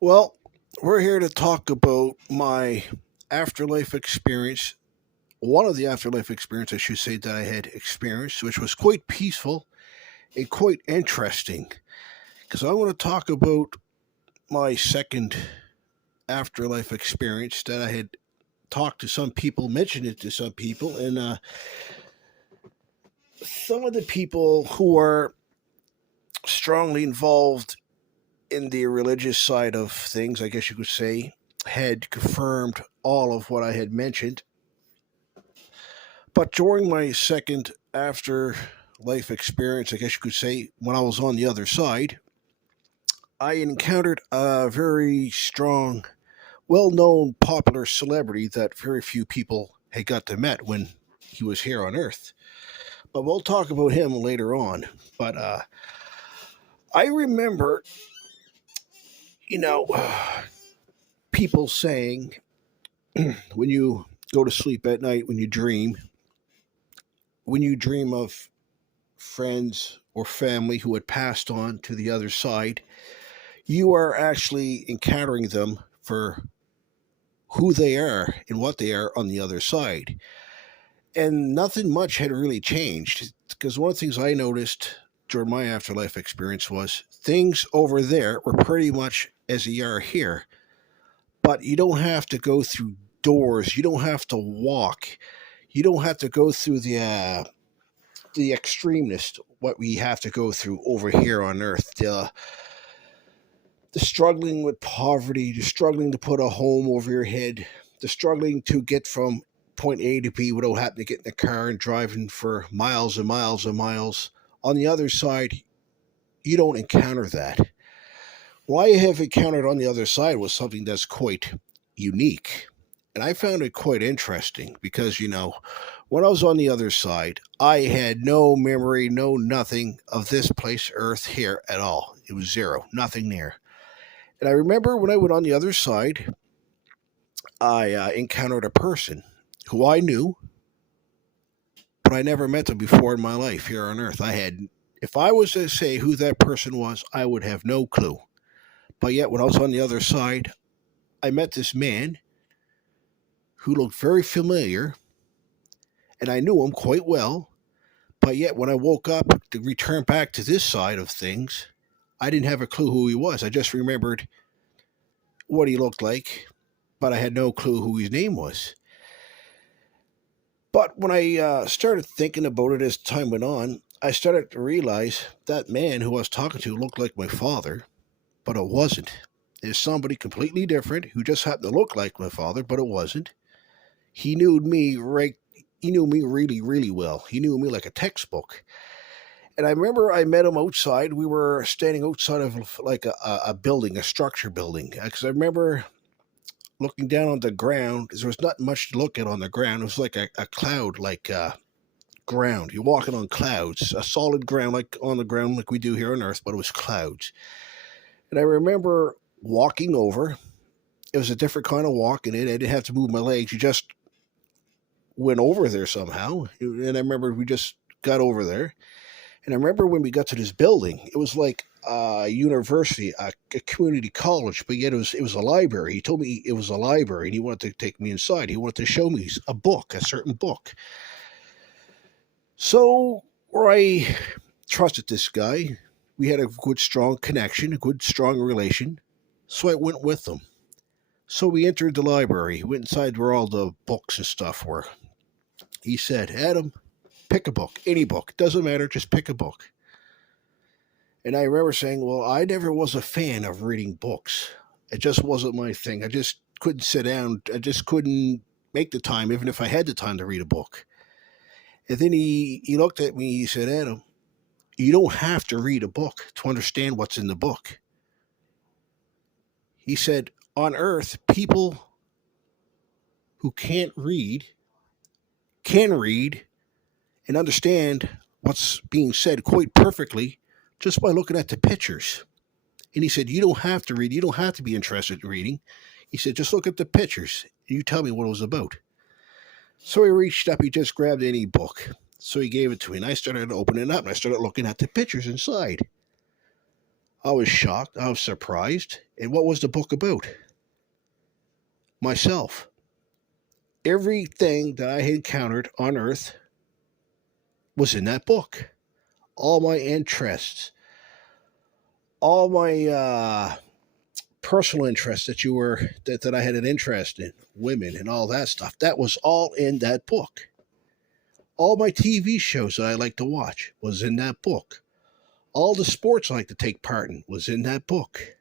Well, we're here to talk about my afterlife experience. One of the afterlife experiences, I should say, that I had experienced, which was quite peaceful and quite interesting. Because I want to talk about my second afterlife experience that I had talked to some people, mentioned it to some people, and some of the people who are strongly involved in the religious side of things, I guess you could say, had confirmed all of what I had mentioned. But during my second afterlife experience, I guess you could say, when I was on the other side, I encountered a very strong, well known, popular celebrity that very few people had got to met when he was here on Earth. But we'll talk about him later on. But I remember, you know, people saying when you go to sleep at night, when you dream of friends or family who had passed on to the other side, you are actually encountering them for who they are and what they are on the other side. And nothing much had really changed because one of the things I noticed during my afterlife experience was things over there were pretty much as they are here, but you don't have to go through doors, you don't have to walk, you don't have to go through the extremeness what we have to go through over here on Earth. The struggling with poverty, the struggling to put a home over your head, the struggling to get from point A to B without having to get in the car and driving for miles and miles and miles. On the other side, you don't encounter that. What I have encountered on the other side was something that's quite unique. And I found it quite interesting because, when I was on the other side, I had no memory, no nothing of this place, Earth, here at all. It was zero, nothing there. And I remember when I went on the other side, I encountered a person who I knew, but I never met them before in my life here on Earth. If I was to say who that person was, I would have no clue. But yet, when I was on the other side, I met this man who looked very familiar, and I knew him quite well. But yet, when I woke up to return back to this side of things, I didn't have a clue who he was. I just remembered what he looked like, but I had no clue who his name was. But when I started thinking about it as time went on, I started to realize that man who I was talking to looked like my father, but it wasn't. There's somebody completely different who just happened to look like my father, but it wasn't. He knew me right. He knew me really, really well. He knew me like a textbook. And I remember I met him outside. We were standing outside of like a building, a structure building. Because I remember looking down on the ground. There was not much to look at on the ground. It was like a cloud, like ground. You're walking on clouds, a solid ground, like on the ground, like we do here on Earth, but it was clouds. And I remember walking over. It was a different kind of walk in it. I didn't have to move my legs. You just went over there somehow. And I remember we just got over there. And I remember when we got to this building, it was like a university, a community college, but yet it was a library. He told me it was a library, and he wanted to take me inside. He wanted to show me a book, a certain book. So I trusted this guy. We had a good, strong connection, a good, strong relation. So I went with him. So we entered the library, went inside where all the books and stuff were. He said, Adam, pick a book, any book, doesn't matter, just pick a book. And I remember saying, well, I never was a fan of reading books. It just wasn't my thing. I just couldn't sit down. I just couldn't make the time, even if I had the time to read a book. And then he looked at me, he said, Adam, you don't have to read a book to understand what's in the book. He said, on Earth, people who can't read can read and understand what's being said quite perfectly just by looking at the pictures. And he said, you don't have to read. You don't have to be interested in reading. He said, just look at the pictures. And you tell me what it was about. So he reached up. He just grabbed any book. So he gave it to me. And I started opening it up. And I started looking at the pictures inside. I was shocked. I was surprised. And what was the book about? Myself. Everything that I had encountered on Earth was in that book. All my interests, all my personal interests that I had an interest in, women and all that stuff. That was all in that book. All my TV shows that I like to watch was in that book. All the sports I like to take part in was in that book.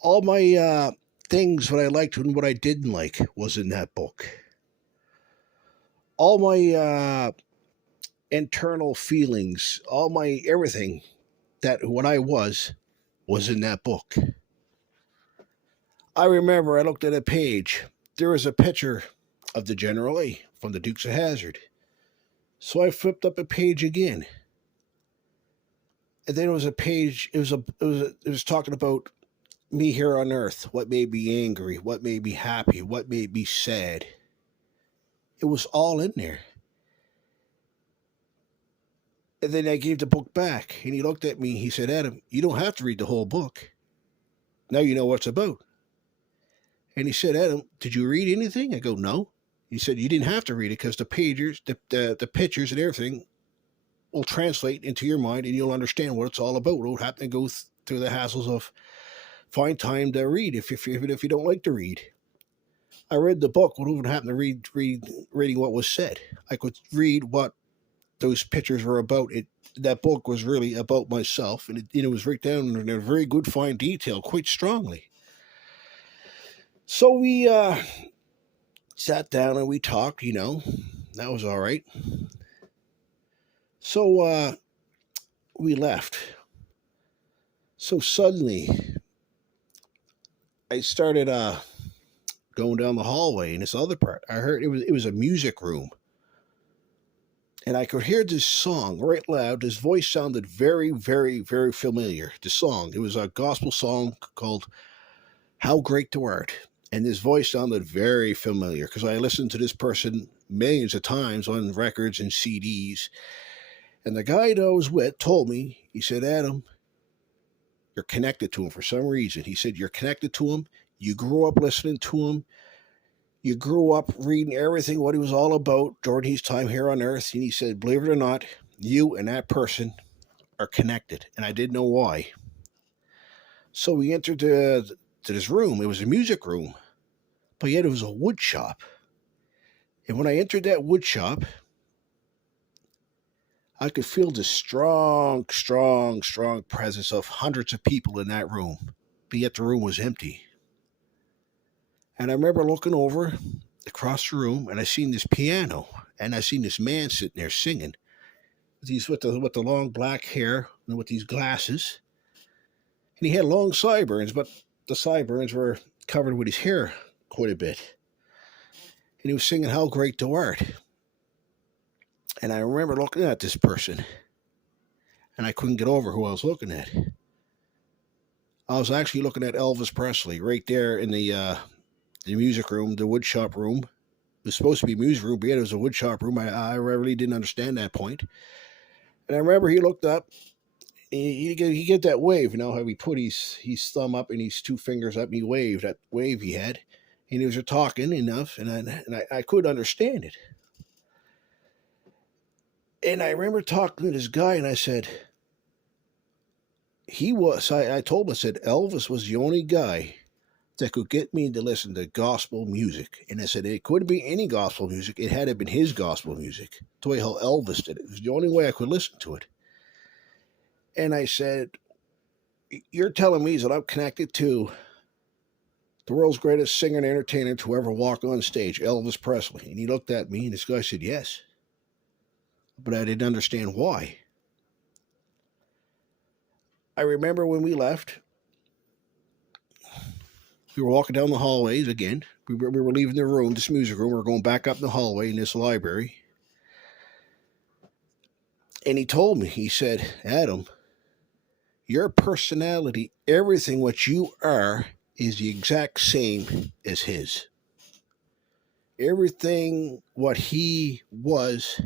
All my things, what I liked and what I didn't like, was in that book. All my internal feelings, all my everything that what I was in that book. I remember I looked at a page. There was a picture of the General Lee from the Dukes of Hazzard. So I flipped up a page again. And then it was a page, it was talking about me here on Earth, what made me angry, what made me happy, what made me sad. It was all in there. And then I gave the book back, and he looked at me. He said, Adam, you don't have to read the whole book. Now you know what it's about. And he said, Adam, did you read anything? I go, no. He said, you didn't have to read it because the pages, the pictures and everything will translate into your mind, and you'll understand what it's all about. You don't have to go through the hassles of find time to read if you don't like to read. I read the book without even having to reading what was said. I could read what those pictures were about. That book was really about myself, and it was written down in a very good, fine detail, quite strongly. So we sat down and we talked. That was all right. So we left. So suddenly, I started going down the hallway in this other part. I heard it was a music room. And I could hear this song right loud. This voice sounded very, very, very familiar. The song. It was a gospel song called How Great Thou Art. And this voice sounded very familiar because I listened to this person millions of times on records and CDs. And the guy that I was with told me, he said, Adam, you're connected to him for some reason. He said, you're connected to him. You grew up listening to him. You grew up reading everything, what he was all about during his time here on Earth. And he said, believe it or not, you and that person are connected. And I didn't know why. So we entered to this room. It was a music room, but yet it was a wood shop. And when I entered that wood shop, I could feel the strong, strong, strong presence of hundreds of people in that room, but yet the room was empty. And I remember looking over across the room, and I seen this piano, and I seen this man sitting there singing. He's with the long black hair and with these glasses, and he had long sideburns, but the sideburns were covered with his hair quite a bit. And he was singing "How Great Thou Art." And I remember looking at this person, and I couldn't get over who I was looking at. I was actually looking at Elvis Presley right there in the music room, the wood shop room. It was supposed to be a music room, but yet it was a wood shop room. I really didn't understand that point. And I remember he looked up. He get that wave, how he put his thumb up and his two fingers up, and he waved, that wave he had. And he was talking enough, and I could understand it. And I remember talking to this guy, and I said, I told him, I said, Elvis was the only guy that could get me to listen to gospel music. And I said, it couldn't be any gospel music. It had to have been his gospel music, the way how Elvis did it. It was the only way I could listen to it. And I said, you're telling me that I'm connected to the world's greatest singer and entertainer to ever walk on stage, Elvis Presley? And he looked at me, and this guy said, yes. But I didn't understand why. I remember when we left, we were walking down the hallways again. We were leaving the room, this music room. We were going back up the hallway in this library. And he told me, he said, Adam, your personality, everything what you are, is the exact same as his. Everything what he was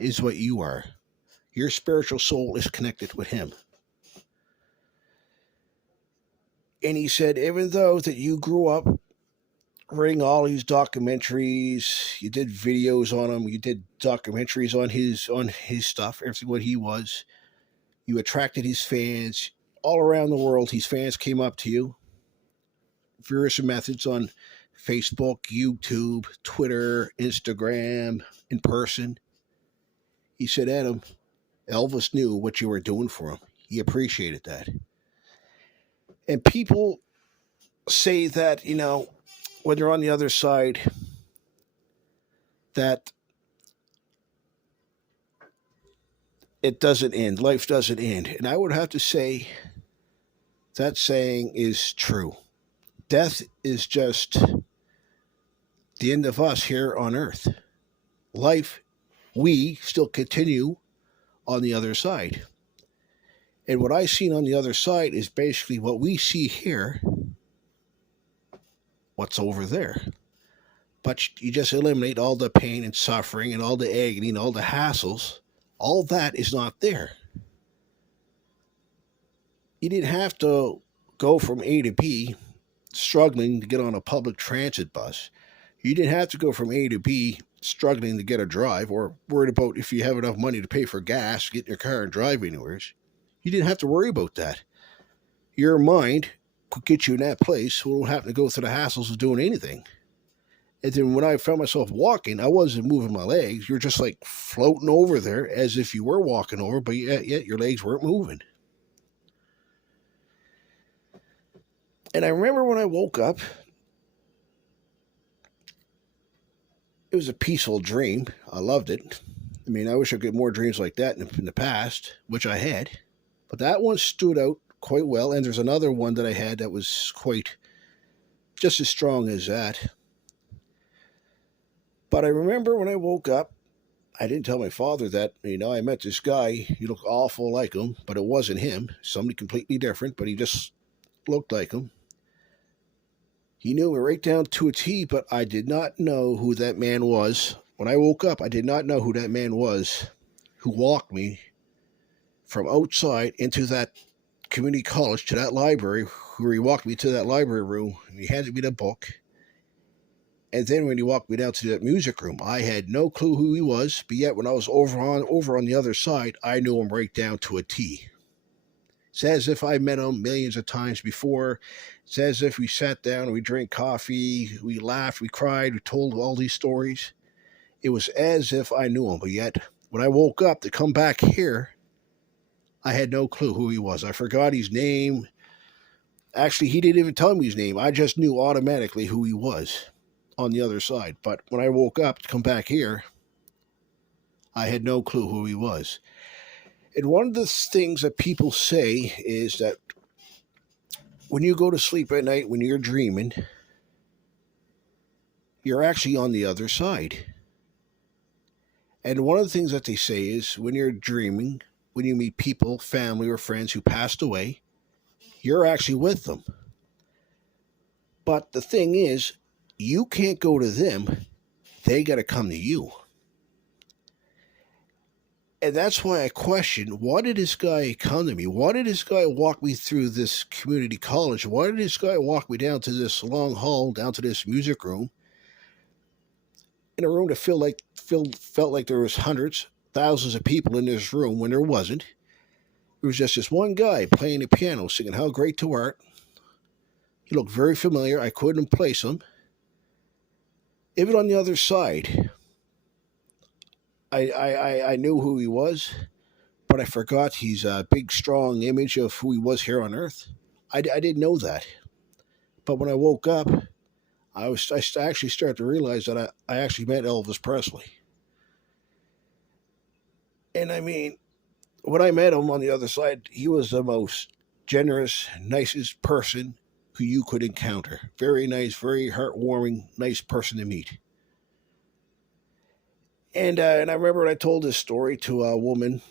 is what you are. Your spiritual soul is connected with him. And he said, even though that you grew up reading all these documentaries, you did videos on him, you did documentaries on his stuff, everything what he was, you attracted his fans all around the world. His fans came up to you, various methods on Facebook, YouTube, Twitter, Instagram, in person. He said, Adam, Elvis knew what you were doing for him. He appreciated that. And people say that, when they're on the other side, that it doesn't end. Life doesn't end. And I would have to say that saying is true. Death is just the end of us here on earth. Life, we still continue on the other side. And what I seen on the other side is basically what we see here, what's over there. But you just eliminate all the pain and suffering and all the agony and all the hassles. All that is not there. You didn't have to go from A to B struggling to get on a public transit bus. You didn't have to go from A to B struggling to get a drive or worried about if you have enough money to pay for gas, get in your car and drive anywhere. You didn't have to worry about that. Your mind could get you in that place without having to go through the hassles of doing anything. And then when I found myself walking, I wasn't moving my legs. You're just like floating over there as if you were walking over, but yet your legs weren't moving. And I remember when I woke up, it was a peaceful dream. I loved it. I mean, I wish I could get more dreams like that in the past, which I had. But that one stood out quite well. And there's another one that I had that was quite just as strong as that. But I remember when I woke up, I didn't tell my father that, I met this guy. He looked awful like him, but it wasn't him. Somebody completely different, but he just looked like him. He knew me right down to a T, but I did not know who that man was. When I woke up, I did not know who that man was who walked me from outside into that community college to that library, where he walked me to that library room, and he handed me the book. And then when he walked me down to that music room, I had no clue who he was, but yet when I was over on the other side, I knew him right down to a T. It's as if I met him millions of times before. It's as if we sat down, we drank coffee, we laughed, we cried, we told all these stories. It was as if I knew him, but yet when I woke up to come back here, I had no clue who he was. I forgot his name. Actually, he didn't even tell me his name. I just knew automatically who he was on the other side. But when I woke up to come back here, I had no clue who he was. And one of the things that people say is that when you go to sleep at night, when you're dreaming, you're actually on the other side. And one of the things that they say is when you're dreaming, when you meet people, family, or friends who passed away, you're actually with them. But the thing is, you can't go to them. They got to come to you. And that's why I question, why did this guy come to me? Why did this guy walk me through this community college? Why did this guy walk me down to this long hall, down to this music room? In a room that felt like there was hundreds, thousands of people in this room when there wasn't. There was just this one guy playing the piano, singing How Great Thou Art. He looked very familiar. I couldn't place him. Even on the other side, I knew who he was, but I forgot he's a big, strong image of who he was here on Earth. I didn't know that. But when I woke up, I actually started to realize that I actually met Elvis Presley. And I mean, when I met him on the other side, he was the most generous, nicest person who you could encounter. Very nice, very heartwarming, nice person to meet. And I remember when I told this story to a woman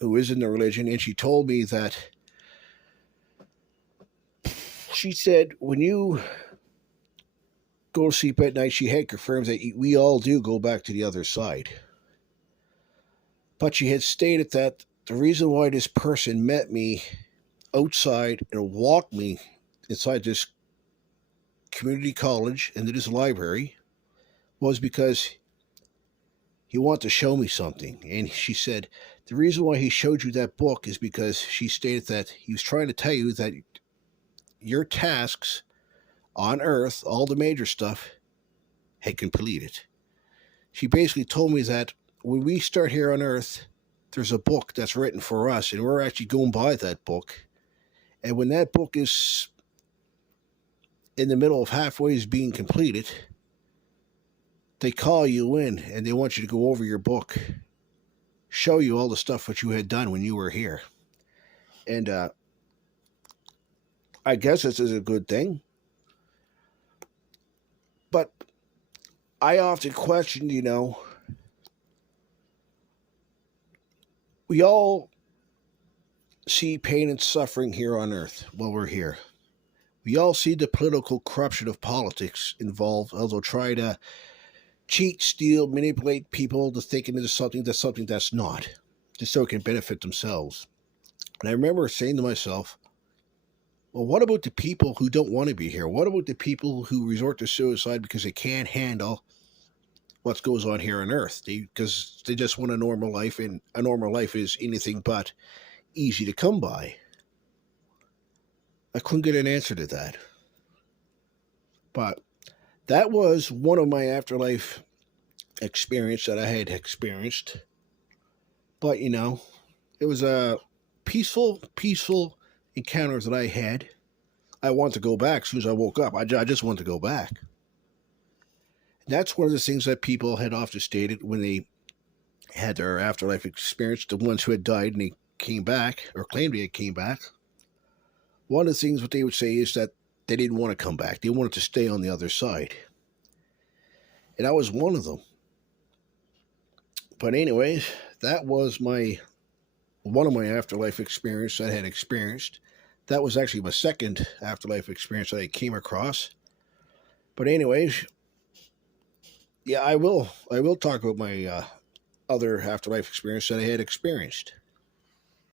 who is in the religion, and she told me that she said when you go to sleep at night, she had confirmed that we all do go back to the other side. But she had stated that the reason why this person met me outside and walked me inside this community college into this library was because he wanted to show me something. And she said, the reason why he showed you that book is because she stated that he was trying to tell you that your tasks on Earth, all the major stuff, had completed. She basically told me that when we start here on Earth, there's a book that's written for us, and we're actually going by that book. And when that book is in the middle of halfway is being completed, they call you in and they want you to go over your book, show you all the stuff that you had done when you were here. And I guess this is a good thing. But I often question, we all see pain and suffering here on Earth while we're here. We all see the political corruption of politics involved, although try to cheat, steal, manipulate people to think into something that's not, just so it can benefit themselves. And I remember saying to myself, well, what about the people who don't want to be here? What about the people who resort to suicide because they can't handle what goes on here on Earth? Because they just want a normal life, and a normal life is anything but easy to come by. I couldn't get an answer to that. But that was one of my afterlife experience that I had experienced. But, it was a peaceful encounter that I had. I wanted to go back as soon as I woke up. I just wanted to go back. And that's one of the things that people had often stated when they had their afterlife experience, the ones who had died and they came back, or claimed they came back. One of the things what they would say is that they didn't want to come back. They wanted to stay on the other side. And I was one of them. But anyways, that was one of my afterlife experience I had experienced. That was actually my second afterlife experience that I came across. But anyways, yeah, I will talk about my other afterlife experience that I had experienced.